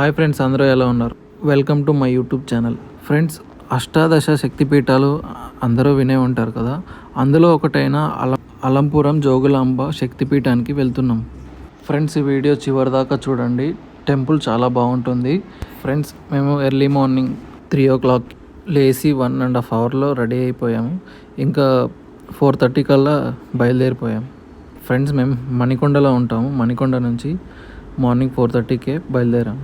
Hi friends అందరూ ఎలా ఉన్నారు? Welcome to my YouTube channel friends అష్టాదశ శక్తిపీఠాలు అందరూ వినే ఉంటారు కదా? అందులో ఒకటైన అల అలంపురం జోగులాంబ శక్తిపీఠానికి వెళ్తున్నాం. ఫ్రెండ్స్ ఈ వీడియో చివరి దాకా చూడండి. టెంపుల్ చాలా బాగుంటుంది. ఫ్రెండ్స్ మేము early morning three o'clock లేచి వన్ అండ్ హాఫ్ అవర్లో రెడీ అయిపోయాము ఇంకా ఫోర్ థర్టీ కల్లా బయలుదేరిపోయాం. ఫ్రెండ్స్ మేము మణికొండలో ఉంటాము. మణికొండ నుంచి మార్నింగ్ ఫోర్ థర్టీకే బయలుదేరాము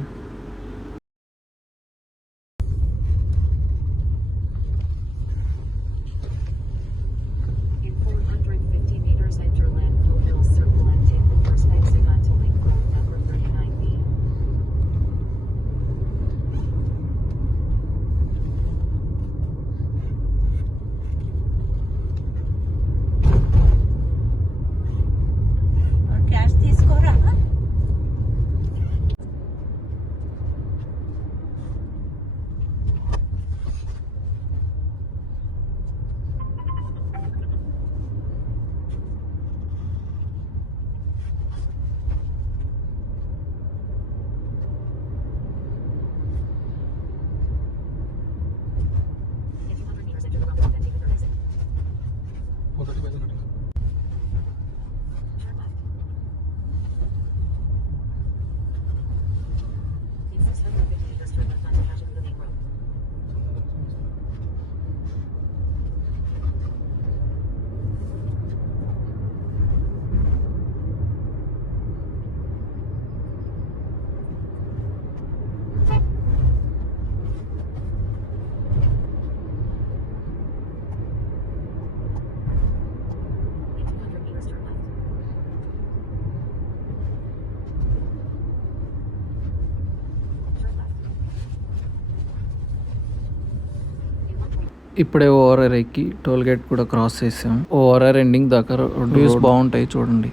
ఇప్పుడే ఓఆర్ఆర్ ఎక్కి టోల్ గేట్ కూడా క్రాస్ చేసాం. ఓఆర్ఆర్ ఎండింగ్ దాకా వ్యూస్ బాగుంటాయి చూడండి.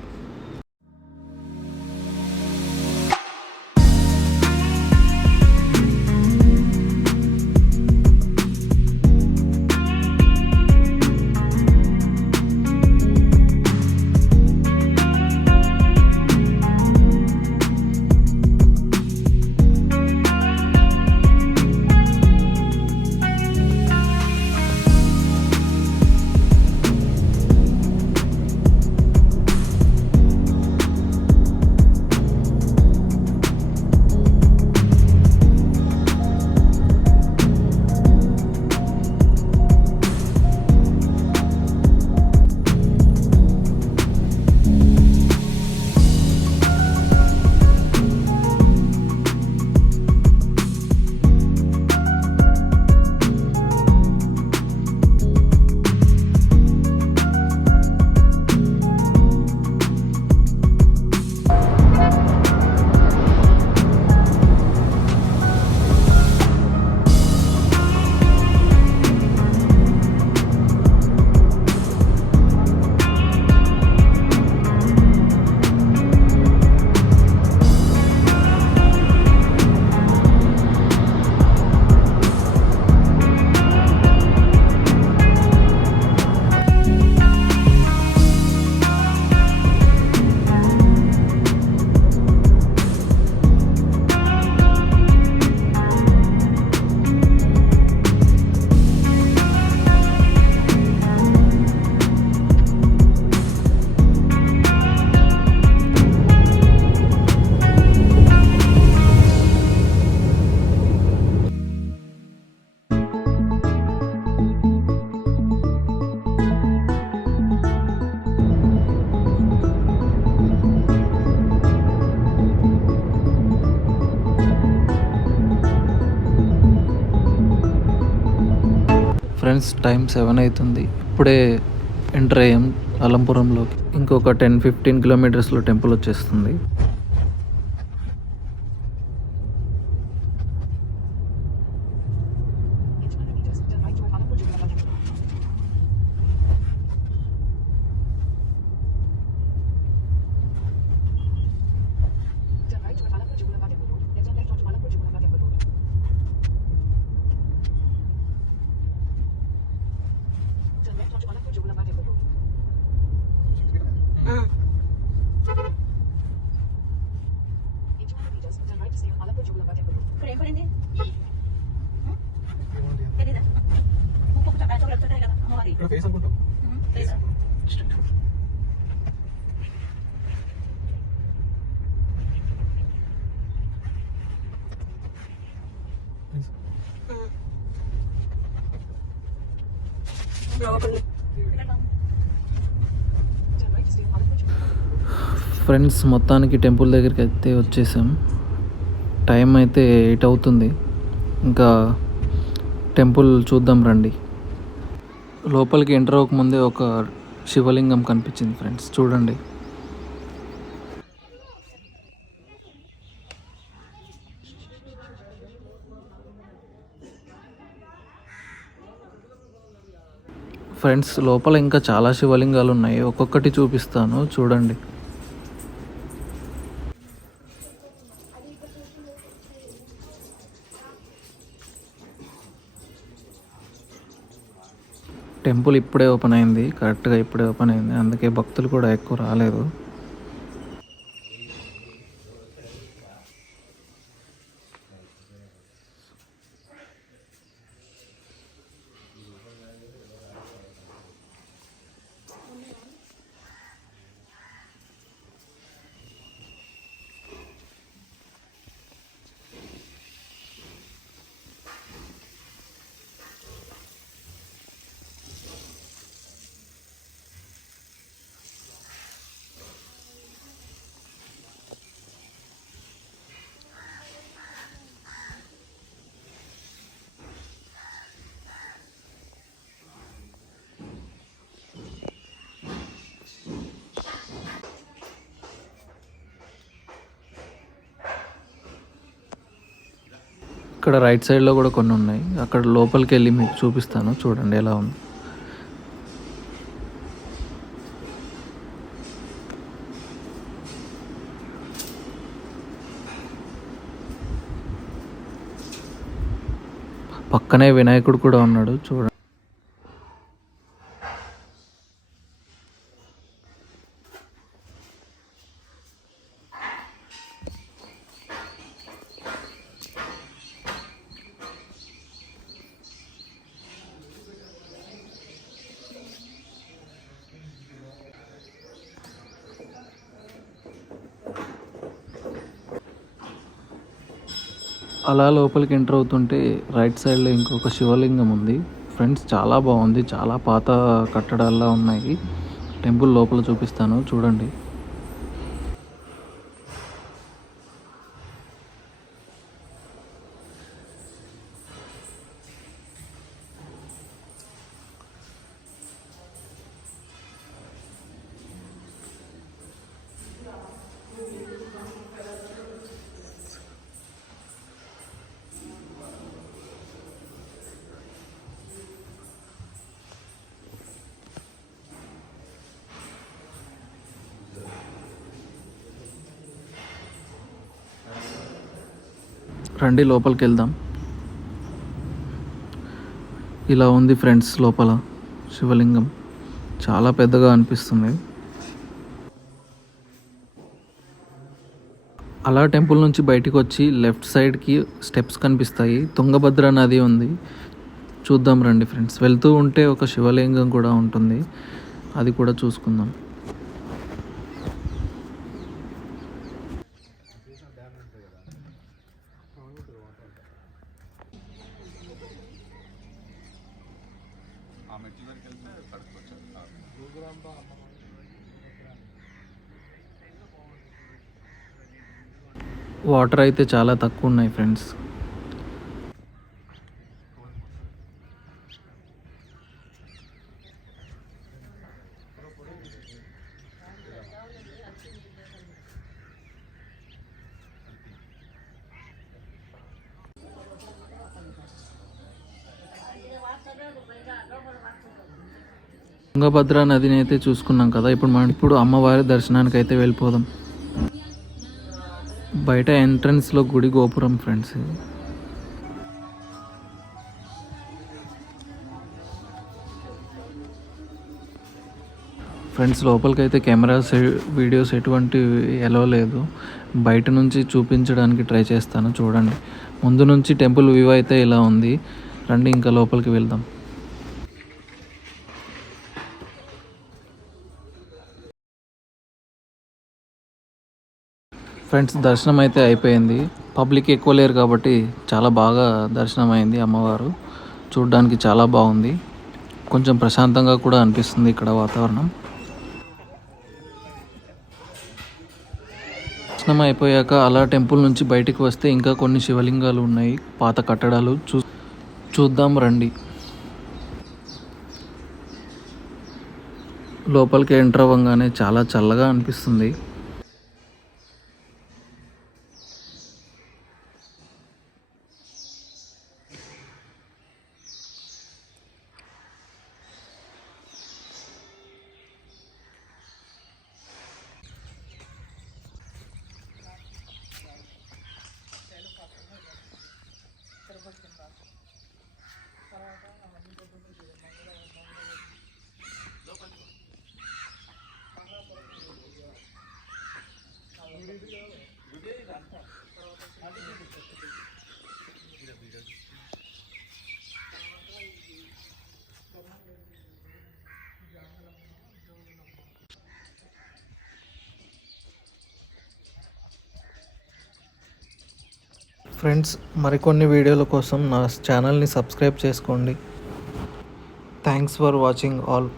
ఫ్రెండ్స్ టైం సెవెన్ అవుతుంది. ఇప్పుడే ఎంటర్ అయ్యాం అలంపురంలోకి. ఇంకొక టెన్ ఫిఫ్టీన్ కిలోమీటర్స్లో టెంపుల్ వచ్చేస్తుంది. ఇక్కడ ఫేస్ అనుకుంటాం? ఫ్రెండ్స్ మొత్తానికి టెంపుల్ దగ్గరికి అయితే వచ్చేసాం. టైం అయితే ఎయిట్ అవుతుంది. ఇంకా టెంపుల్ చూద్దాం రండి. లోపలికి ఎంటర్ అవ్వకముందే ఒక శివలింగం కనిపించింది ఫ్రెండ్స్. చూడండి. ఫ్రెండ్స్ లోపల ఇంకా చాలా శివలింగాలు ఉన్నాయి. ఒక్కొక్కటి చూపిస్తాను. చూడండి. టెంపుల్ ఇప్పుడే ఓపెన్ అయింది కరెక్ట్గా ఇప్పుడే ఓపెన్ అయింది. అందుకే భక్తులు కూడా ఎక్కువ రాలేదు. ఇక్కడ రైట్ సైడ్లో కూడా కొన్ని ఉన్నాయి. అక్కడ లోపలికి వెళ్ళి మీకు చూపిస్తాను. చూడండి ఎలా ఉంది. పక్కనే వినాయకుడు కూడా ఉన్నాడు. చూడండి. అలా లోపలికి ఎంటర్ అవుతుంటే రైట్ సైడ్లో ఇంకొక శివలింగం ఉంది. ఫ్రెండ్స్ చాలా బాగుంది. చాలా పాత కట్టడాల్లో ఉన్నాయి. టెంపుల్ లోపల చూపిస్తాను. చూడండి. రండి లోపలికి వెళ్దాం ఇలా ఉంది ఫ్రెండ్స్ లోపల శివలింగం. చాలా పెద్దగా అనిపిస్తుంది. అలా టెంపుల్ నుంచి బయటికి వచ్చి లెఫ్ట్ సైడ్కి స్టెప్స్ కనిపిస్తాయి. తుంగభద్ర నది ఉంది. చూద్దాం రండి ఫ్రెండ్స్. వెళ్తూ ఉంటే ఒక శివలింగం కూడా ఉంటుంది. అది కూడా చూసుకుందాం. వాటర్ అయితే చాలా తక్కువ ఉన్నాయి ఫ్రెండ్స్. తుంగభద్ర నదిని అయితే చూసుకున్నాం కదా ఇప్పుడు మనం ఇప్పుడు అమ్మవారి దర్శనానికి అయితే వెళ్ళిపోదాం. బయట ఎంట్రన్స్లో గుడి గోపురం ఫ్రెండ్స్ ఇది. ఫ్రెండ్స్ లోపలికైతే కెమెరాస్ వీడియోస్ ఎటువంటి ఎలా లేదు. బయట నుంచి చూపించడానికి ట్రై చేస్తాను చూడండి. ముందు నుంచి టెంపుల్ వ్యూ అయితే ఇలా ఉంది. రండి ఇంకా లోపలికి వెళ్దాం. ఫ్రెండ్స్ దర్శనం అయితే అయిపోయింది. పబ్లిక్ ఎక్కువ లేరు కాబట్టి చాలా బాగా దర్శనం అయింది అమ్మవారు. చూడడానికి చాలా బాగుంది. కొంచెం ప్రశాంతంగా కూడా అనిపిస్తుంది ఇక్కడ వాతావరణం. దర్శనం అయిపోయాక అలా టెంపుల్ నుంచి బయటికి వస్తే ఇంకా కొన్ని శివలింగాలు ఉన్నాయి. పాత కట్టడాలు చూ చూద్దాం రండి. లోపలికి ఎంటర్ అవ్వగానే చాలా చల్లగా అనిపిస్తుంది. ఫ్రెండ్స్ మరికొన్ని వీడియోల కోసం నా ఛానల్ని సబ్స్క్రైబ్ చేసుకోండి. Thanks for watching all.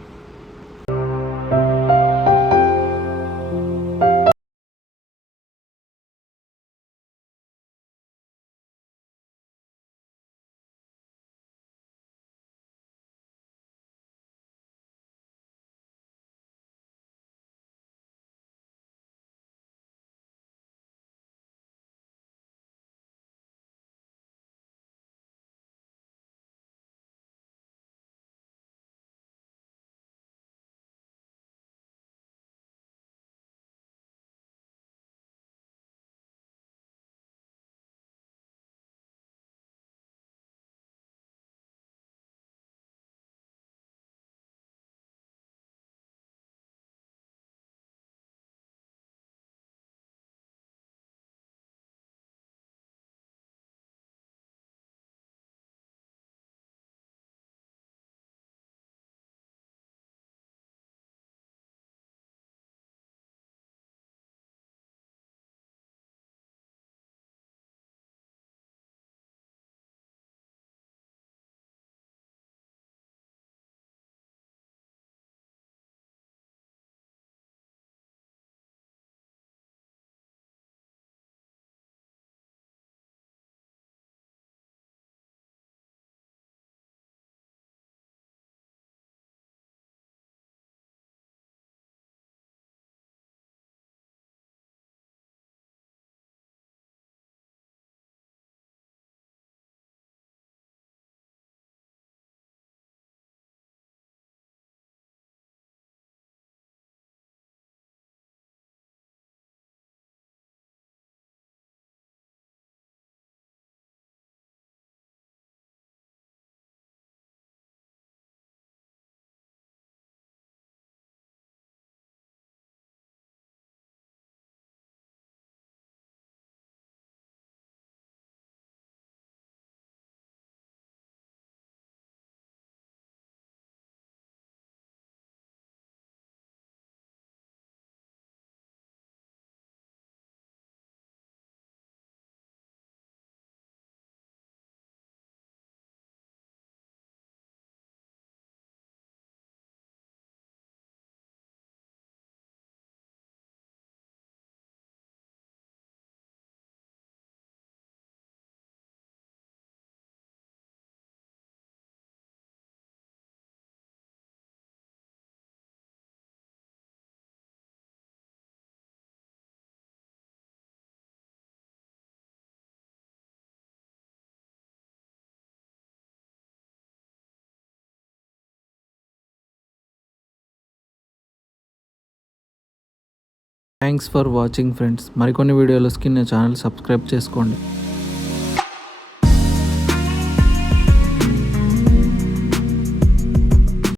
Thanks for watching friends మరికొన్ని వీడియోలకి నా ఛానల్ సబ్స్క్రైబ్ చేసుకోండి.